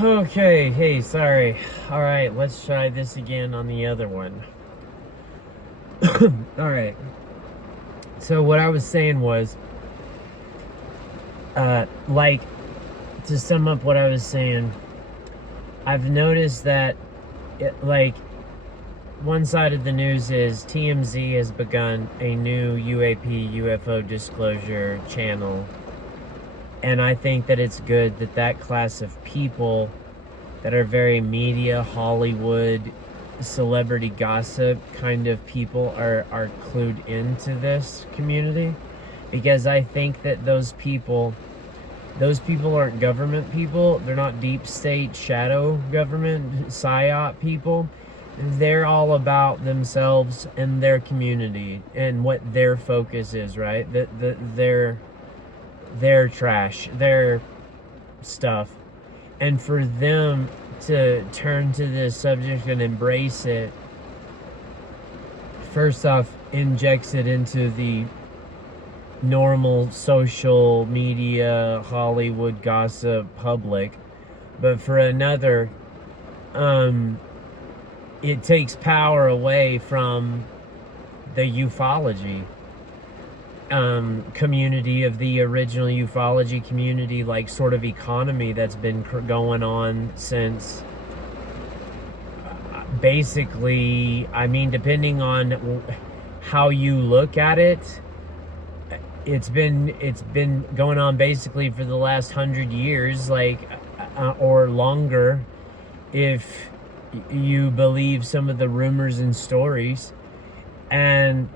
Okay, hey, sorry. Alright, let's try this again on the other one. Alright, so what I was saying was, like, to sum up what I was saying, I've noticed that, one side of the news is TMZ has begun a new UAP, UFO disclosure channel. And I think that it's good that that class of people that are very media, Hollywood, celebrity gossip kind of people are clued into this community, because I think that those people aren't government people. They're not deep state shadow government psyop people. They're all about themselves and their community and what their focus is, right? Their trash, their stuff. And for them to turn to this subject and embrace it, first off, injects it into the normal social media, Hollywood gossip public. But for another, it takes power away from the ufology community, of the original ufology community, like sort of economy that's been going on since basically, I mean, depending on how you look at it, it's been going on basically for the last 100 years, like, or longer, if you believe some of the rumors and stories. And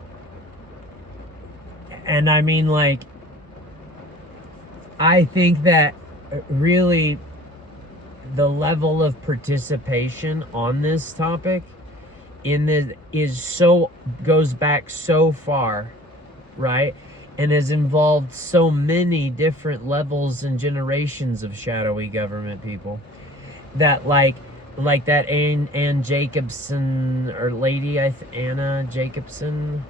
I mean, like, I think that really the level of participation on this topic in this goes back so far, right? And has involved so many different levels and generations of shadowy government people, that like that Ann Jacobson, or lady, Anna Jacobson,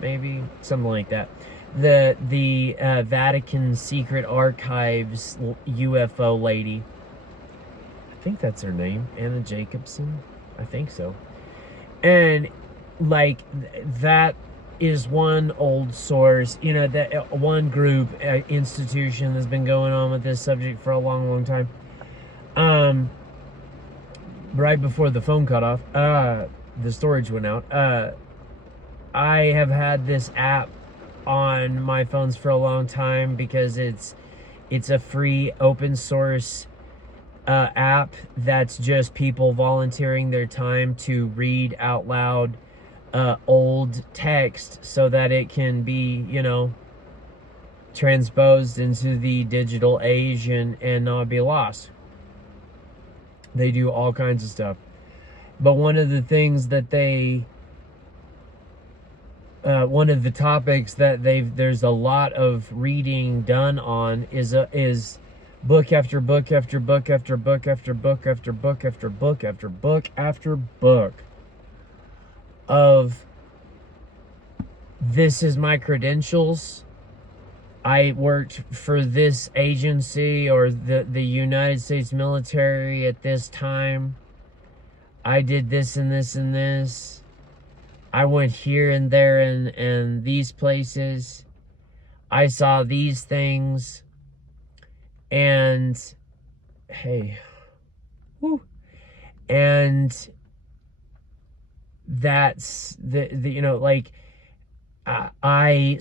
maybe something like that, the Vatican Secret Archives UFO lady. I think that's her name, Anna Jacobson. I think so. And like, that is one old source, that one group, institution that's been going on with this subject for a long time. Right before the phone cut off, the storage went out. I have had this app on my phones for a long time, because it's a free open source app that's just people volunteering their time to read out loud old text, so that it can be, transposed into the digital age and not be lost. They do all kinds of stuff. But one of the things that one of the topics that there's a lot of reading done on is book after book after book after book after book after book after book after book after book of, this is my credentials, I worked for this agency or the United States military at this time, I did this and this and this, I went here and there and these places, I saw these things, and hey, whoo, and that's like, I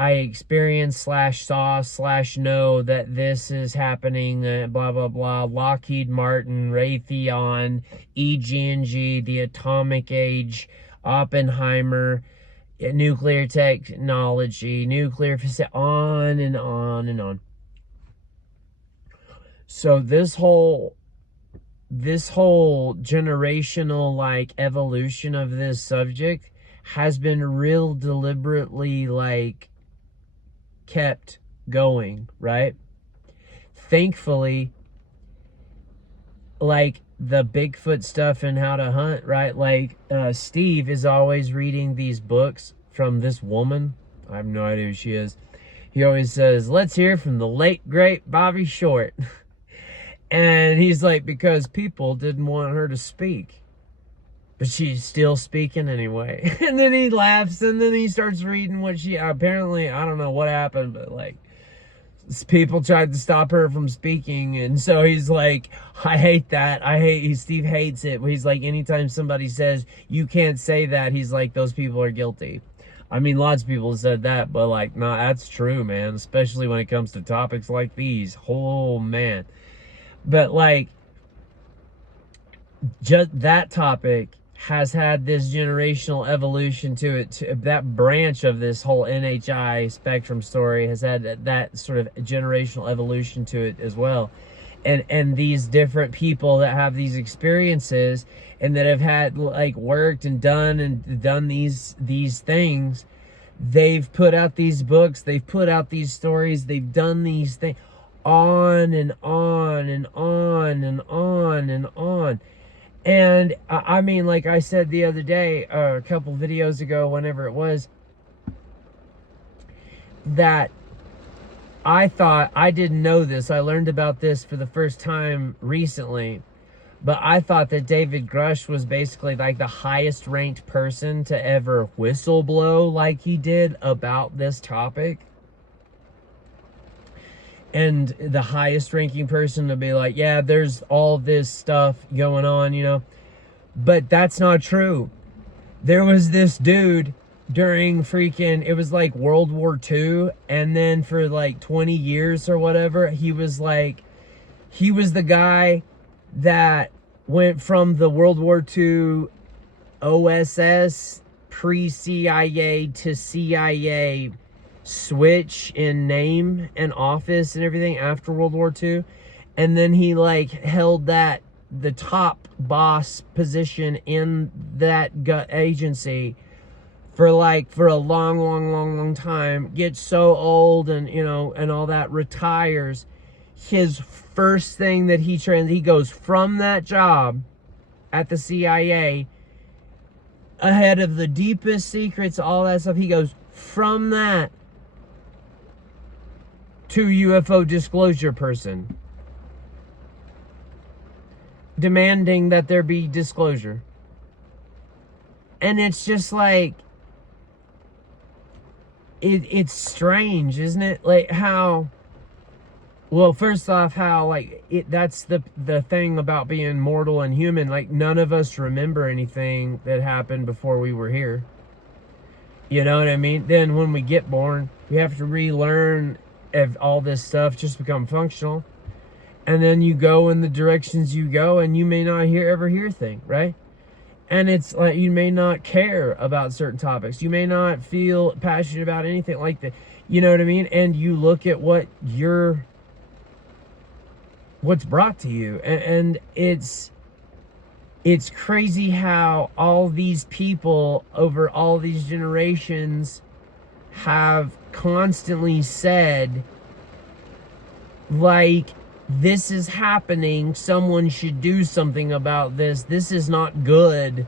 experienced / saw / know that this is happening, blah blah blah, Lockheed Martin, Raytheon, EG&G, the atomic age, Oppenheimer, nuclear technology, nuclear facility, on and on and on. So this whole generational, like, evolution of this subject has been real deliberately, like, kept going, right? Thankfully, like the Bigfoot stuff and how to hunt, right? Like, Steve is always reading these books from this woman. I have no idea who she is. He always says, let's hear from the late great Bobby Short. And he's like, because people didn't want her to speak. But she's still speaking anyway. And then he laughs, and then he starts reading what she, apparently, I don't know what happened, but like, people tried to stop her from speaking. And so he's like, I hate that. Steve hates it. He's like, anytime somebody says, you can't say that, he's like, those people are guilty. I mean, lots of people said that, but like, nah, that's true, man. Especially when it comes to topics like these. Oh, man. But like, just that topic has had this generational evolution to it. That branch of this whole NHI spectrum story has had that sort of generational evolution to it as well. And these different people that have these experiences and that have had like worked and done these things, they've put out these books, they've put out these stories, they've done these things on and on and on and on and on. And I mean, like I said the other day, a couple videos ago, whenever it was, that I thought, I didn't know this, I learned about this for the first time recently, but I thought that David Grush was basically like the highest ranked person to ever whistleblow like he did about this topic. And the highest ranking person to be like, yeah, there's all this stuff going on, you know. But that's not true. There was this dude during freaking, it was like World War II. And then for like 20 years or whatever, he was the guy that went from the World War II OSS pre-CIA to CIA switch in name and office and everything after World War II. And then he like held the top boss position in that agency for a long time, gets so old and, you know, and all that, retires. His first thing that he goes from that job at the CIA, ahead of the deepest secrets, all that stuff, he goes from that to UFO disclosure person, demanding that there be disclosure. And it's just like, it's strange, isn't it? Like how, well, first off, how like that's the thing about being mortal and human. Like none of us remember anything that happened before we were here. You know what I mean? Then when we get born, we have to relearn of all this stuff, just become functional. And then you go in the directions you go, and you may not ever hear things, right? And it's like, you may not care about certain topics. You may not feel passionate about anything like that. You know what I mean? And you look at what's brought to you. And it's crazy how all these people over all these generations have constantly said, like, this is happening, someone should do something about this, this is not good.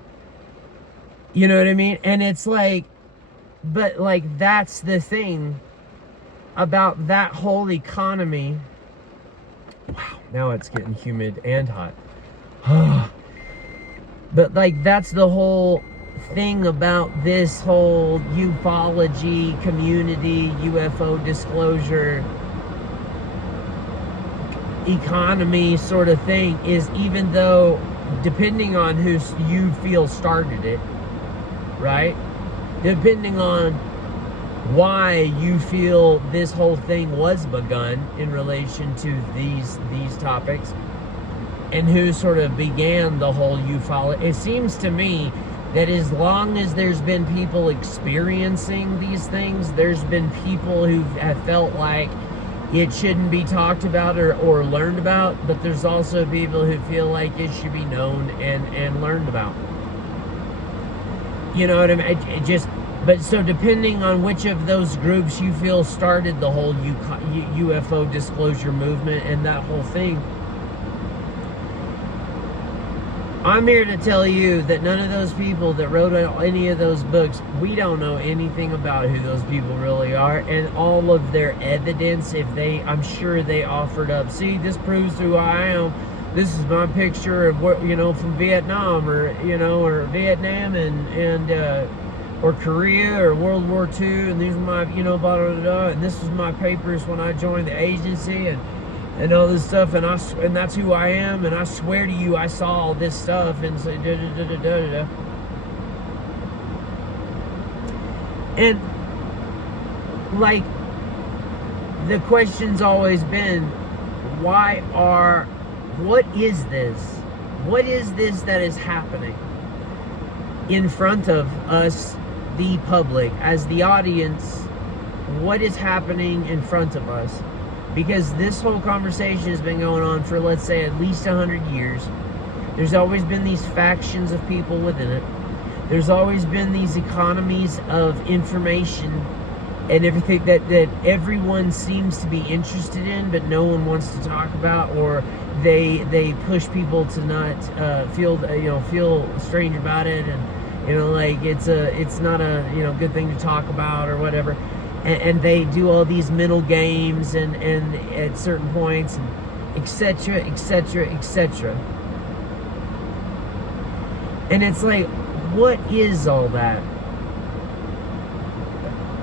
You know what I mean? And it's like, but like, that's the thing about that whole economy. Wow, now it's getting humid and hot. But like, that's the whole thing about this whole ufology community, UFO disclosure economy sort of thing, is even though, depending on who you feel started it, right? Depending on why you feel this whole thing was begun in relation to these topics, and who sort of began the whole ufology. It seems to me that as long as there's been people experiencing these things, there's been people who have felt like it shouldn't be talked about or learned about, but there's also people who feel like it should be known and learned about. You know what I mean? But so depending on which of those groups you feel started the whole UFO disclosure movement and that whole thing, I'm here to tell you that none of those people that wrote any of those books, we don't know anything about who those people really are, and all of their evidence, I'm sure they offered up, see, this proves who I am. This is my picture of what, from Vietnam, or Vietnam and or Korea or World War II, and these are my, blah, blah, blah, and this was my papers when I joined the agency, and all this stuff, and that's who I am, and I swear to you, I saw all this stuff, and so da da da da da da. And like, the question's always been, what is this? What is this that is happening in front of us, the public, as the audience? What is happening in front of us? Because this whole conversation has been going on for, let's say, at least 100 years. There's always been these factions of people within it. There's always been these economies of information and everything that everyone seems to be interested in, but no one wants to talk about, or they push people to not feel strange about it, and like it's not a good thing to talk about or whatever. And they do all these mental games and at certain points, and etc., etc., etc. And it's like, what is all that?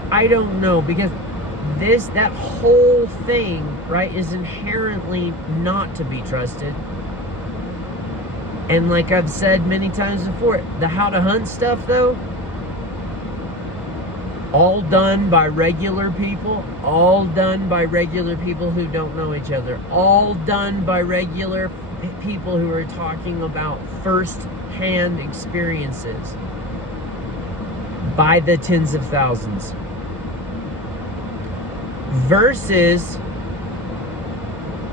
I don't know, because that whole thing, right, is inherently not to be trusted. And like I've said many times before, the how to hunt stuff, though, all done by regular people, all done by regular people who don't know each other, all done by regular people who are talking about first-hand experiences by the tens of thousands, versus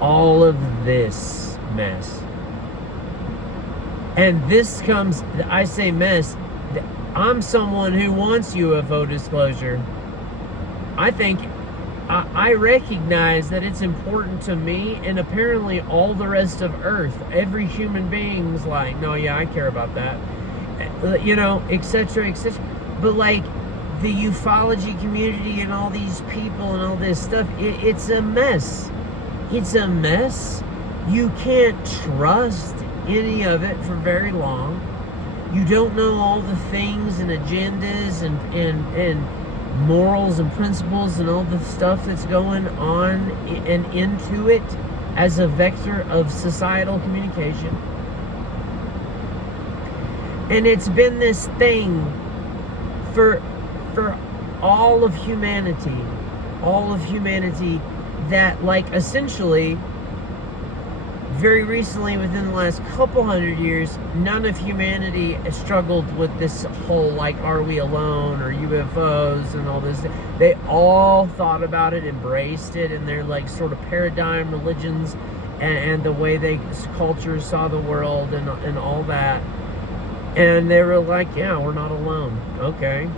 all of this mess. And this comes, I say mess, I'm someone who wants UFO disclosure. I recognize that it's important to me, and apparently all the rest of Earth, every human being's like, no, yeah, I care about that, etc., etc. But like, the ufology community and all these people and all this stuff, it's a mess. It's a mess. You can't trust any of it for very long. You don't know all the things and agendas and morals and principles and all the stuff that's going on and into it as a vector of societal communication. And it's been this thing for all of humanity that, like, essentially, very recently, within the last couple hundred years, none of humanity has struggled with this whole, like, are we alone, or UFOs and all this. They all thought about it, embraced it, and they're like sort of paradigm religions and the way cultures saw the world and all that. And they were like, yeah, we're not alone. Okay.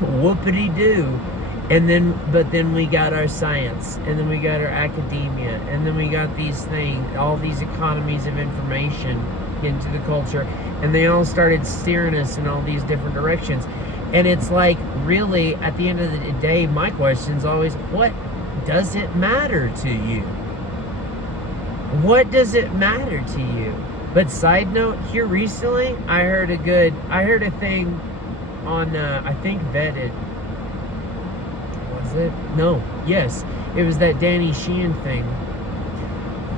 Whoopity-doo. But then we got our science, and then we got our academia, and then we got these things, all these economies of information into the culture, and they all started steering us in all these different directions. And it's like, really, at the end of the day, my question's always, what does it matter to you? What does it matter to you? But side note, here recently, I heard a thing on, I think Vetted. Was it? No. Yes. It was that Danny Sheehan thing,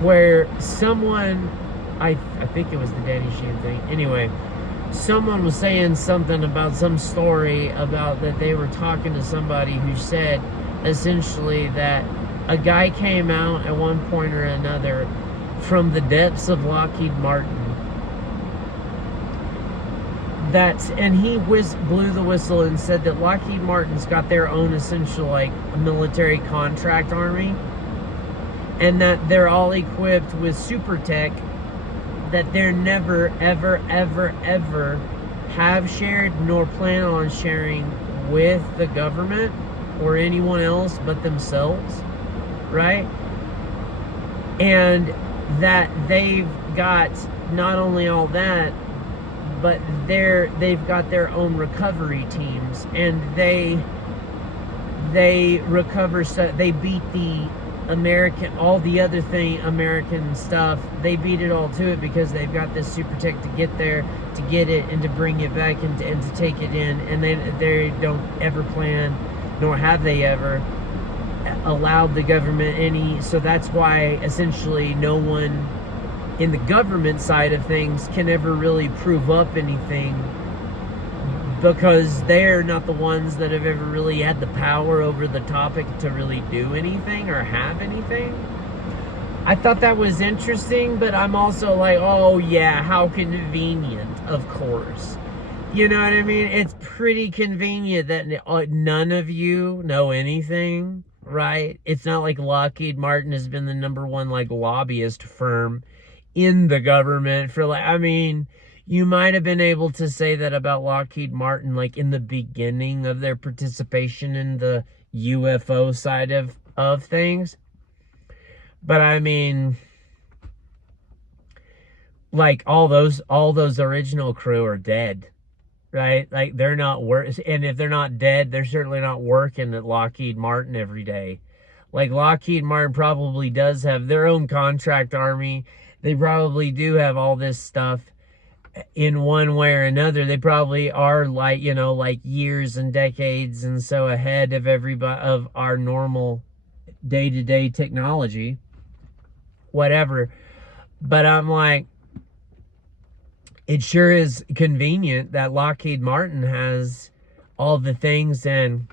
where someone, I think it was the Danny Sheehan thing. Anyway, someone was saying something about some story about that they were talking to somebody who said, essentially, that a guy came out at one point or another from the depths of Lockheed Martin. And he blew the whistle and said that Lockheed Martin's got their own essential, like, military contract army, and that they're all equipped with super tech that they're never, ever, ever, ever have shared nor plan on sharing with the government or anyone else but themselves, right? And that they've got not only all that, but they've got their own recovery teams, and they recover. So they beat the all the other American stuff. They beat it all to it because they've got this super tech to get there, to get it, and to bring it back, and to take it in. And they don't ever plan, nor have they ever allowed the government any. So that's why essentially no one in the government side of things can ever really prove up anything, because they're not the ones that have ever really had the power over the topic to really do anything or have anything. I thought that was interesting, but I'm also like, oh yeah, how convenient, of course. You know what I mean? It's pretty convenient that none of you know anything, right? It's not like Lockheed Martin has been the #1 like lobbyist firm in the government for like, I mean, you might have been able to say that about Lockheed Martin, like in the beginning of their participation in the UFO side of things. But I mean, like all those original crew are dead, right? Like they're not and if they're not dead, they're certainly not working at Lockheed Martin every day. Like Lockheed Martin probably does have their own contract army. They probably do have all this stuff in one way or another. They probably are like, you know, like years and decades and so ahead of everybody, of our normal day-to-day technology, whatever. But I'm like, it sure is convenient that Lockheed Martin has all the things. And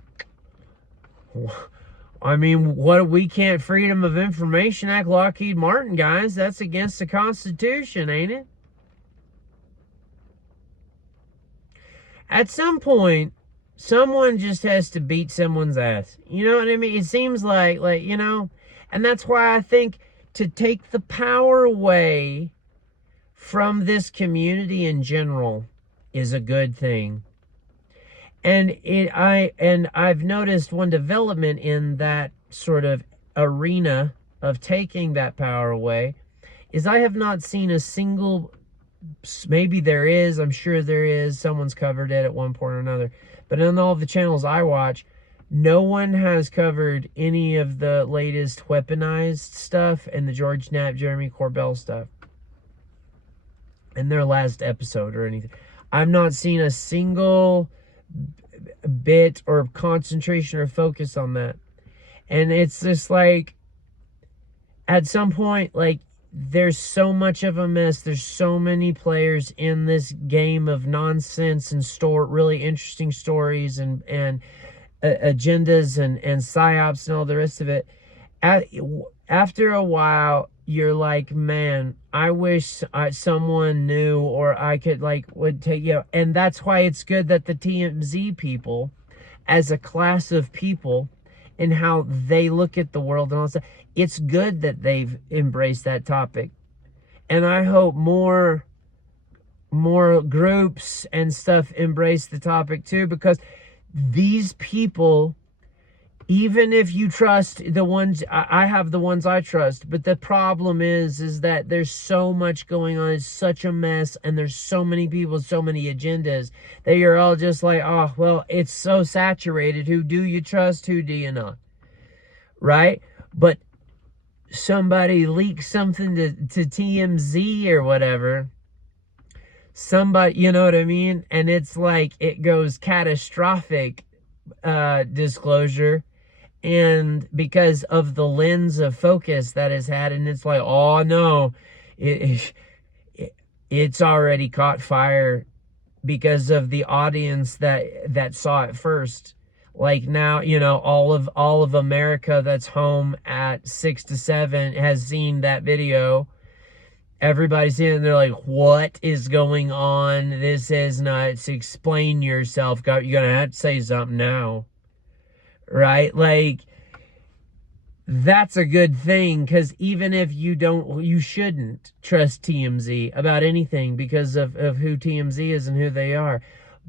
I mean, what, we can't Freedom of Information Act Lockheed Martin, guys. That's against the Constitution, ain't it? At some point, someone just has to beat someone's ass. You know what I mean? It seems like, you know, and that's why I think to take the power away from this community in general is a good thing. And I've noticed one development in that sort of arena of taking that power away is I have not seen a single, maybe there is, I'm sure there is, someone's covered it at one point or another, but on all the channels I watch, no one has covered any of the latest weaponized stuff and the George Knapp, Jeremy Corbell stuff in their last episode or anything. I've not seen a single bit or concentration or focus on that. And it's just like, at some point, like, there's so much of a mess. There's so many players in this game of nonsense and really interesting stories and agendas and psyops and all the rest of it. After a while, you're like, man, I wish someone knew, or I could would take, you know. And that's why it's good that the TMZ people, as a class of people, and how they look at the world and all that stuff, it's good that they've embraced that topic. And I hope more groups and stuff embrace the topic too, because these people, even if you trust the ones, I have the ones I trust, but the problem is that there's so much going on. It's such a mess, and there's so many people, so many agendas, that you're all just like, oh, well, it's so saturated. Who do you trust? Who do you not? Right? But somebody leaks something to TMZ or whatever, somebody, you know what I mean? And it's like, it goes catastrophic disclosure, and because of the lens of focus that it's had, and it's like, oh no, it's already caught fire because of the audience that saw it first. Like now, you know, all of America that's home at 6 to 7 has seen that video. Everybody's in it, and they're like, what is going on? This is nuts. Explain yourself. You're gonna have to say something now. Right? Like, that's a good thing, because even if you shouldn't trust TMZ about anything because of who TMZ is and who they are.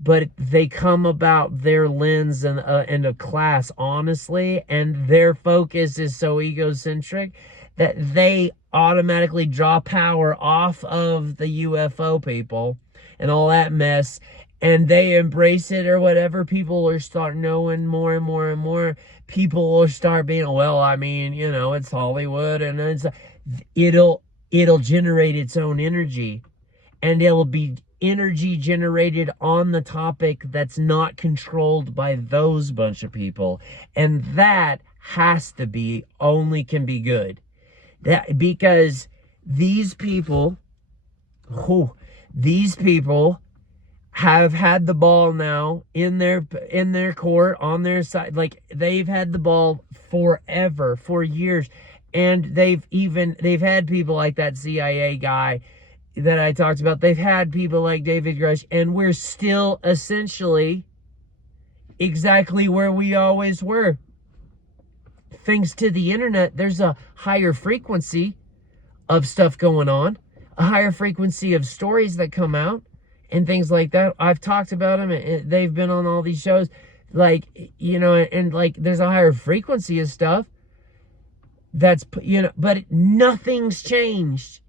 But they come about their lens and a class honestly, and their focus is so egocentric that they automatically draw power off of the UFO people and all that mess, and they embrace it or whatever. People will start knowing more and more and more. People will start being, well, I mean, you know, it's Hollywood, and it'll generate its own energy, and it'll be energy generated on the topic that's not controlled by those bunch of people. And that has to be, only can be good. That, because these people have had the ball now in their court, on their side. Like, they've had the ball forever, for years. And they've had people like that CIA guy that I talked about. They've had people like David Grush, and we're still essentially exactly where we always were. Thanks to the internet, there's a higher frequency of stuff going on, a higher frequency of stories that come out and things like that. I've talked about them. They've been on all these shows, like, you know, and like there's a higher frequency of stuff that's, you know, but nothing's changed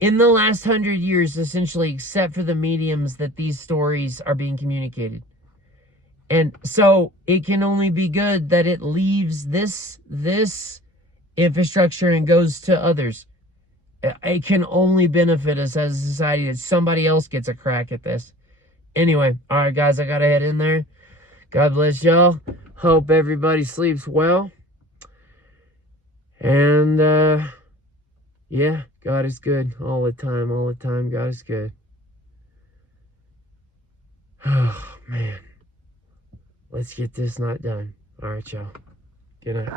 in the last 100 years, essentially, except for the mediums that these stories are being communicated. And so it can only be good that it leaves this infrastructure and goes to others. It can only benefit us as a society that somebody else gets a crack at this. Anyway, all right, guys, I got to head in there. God bless y'all. Hope everybody sleeps well. And, yeah, God is good all the time. All the time, God is good. Oh, man. Let's get this not done. All right, y'all. Good night.